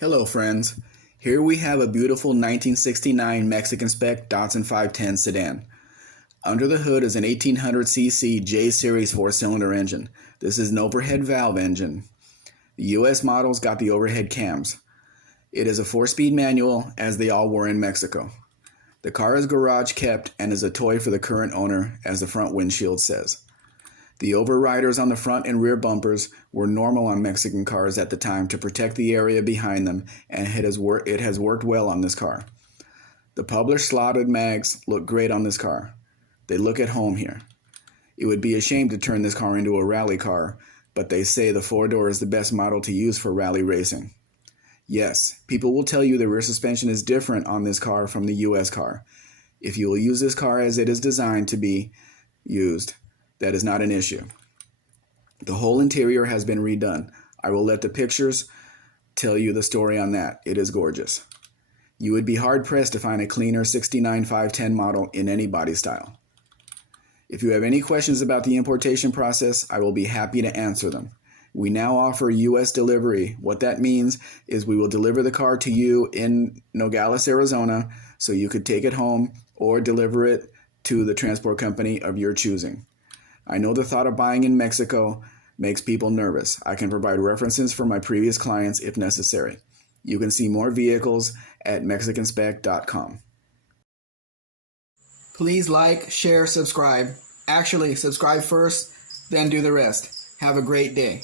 Hello friends, here we have a beautiful 1969 Mexican Spec Datsun 510 sedan. Under the hood is an 1800cc J-Series 4-cylinder engine. This is an overhead valve engine. The US models got the overhead cams. It is a 4-speed manual, as they all were in Mexico. The car is garage kept and is a toy for the current owner, as the front windshield says. The overriders on the front and rear bumpers were normal on Mexican cars at the time to protect the area behind them, and it has worked well on this car. The published slotted mags look great on this car. They look at home here. It would be a shame to turn this car into a rally car, but they say the 4-door is the best model to use for rally racing. Yes, people will tell you the rear suspension is different on this car from the US car. If you will use this car as it is designed to be used, that is not an issue. The whole interior has been redone. I will let the pictures tell you the story on that. It is gorgeous. You would be hard-pressed to find a cleaner 69 510 model in any body style. If you have any questions about the importation process, I will be happy to answer them. We now offer U.S. delivery. What that means is we will deliver the car to you in Nogales, Arizona, so you could take it home or deliver it to the transport company of your choosing. I know the thought of buying in Mexico makes people nervous. I can provide references from my previous clients if necessary. You can see more vehicles at mexicanspec.com. Please like, share, subscribe. Actually, subscribe first, then do the rest. Have a great day.